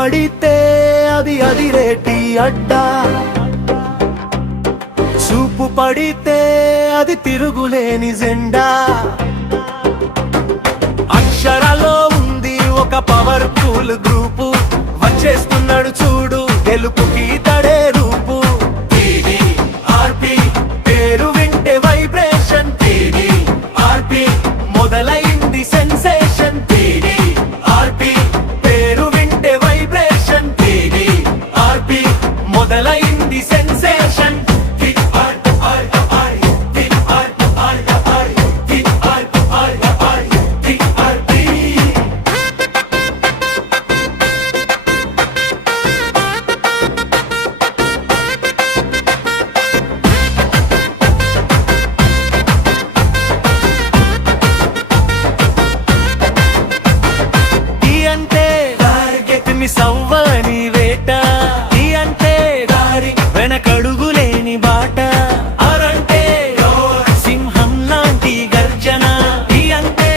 పడితే అది అదిరేటి అడ్డా, చూపు పడితే అది తిరుగులేని జెండా. అక్షరాల్లో ఉంది ఒక పవర్ఫుల్ గ్రూపు, వచ్చేస్తున్నాడు చూడు గెలుపుకి తడే రూపు. టీడీఆర్పీ పేరు వింటే వైబ్రేషన్, టీడీఆర్పీ మొదలైంది సెన్సేషన్. టీడీఆర్పీ పేరు వింటే వైబ్రేషన్, టీడీఆర్పీ మొదలైంది సెన్సేషన్. సవ్వని వేట ఈ అంటే దారి వెనకడుగులేని బాట, అరంటే సింహం లాంటి గర్జన, ఈ అంటే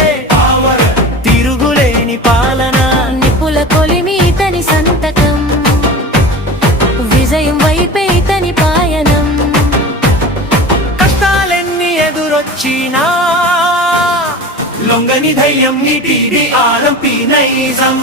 తిరుగులేని పాలన. నిపుల కొలిమి ఇతని సంతకం, విజయం వైపే ఇతని పాయనం. కష్టాలెన్ని ఎదురొచ్చినా లొంగని ధైర్యం నీ టీడీఆర్పీ నైజం.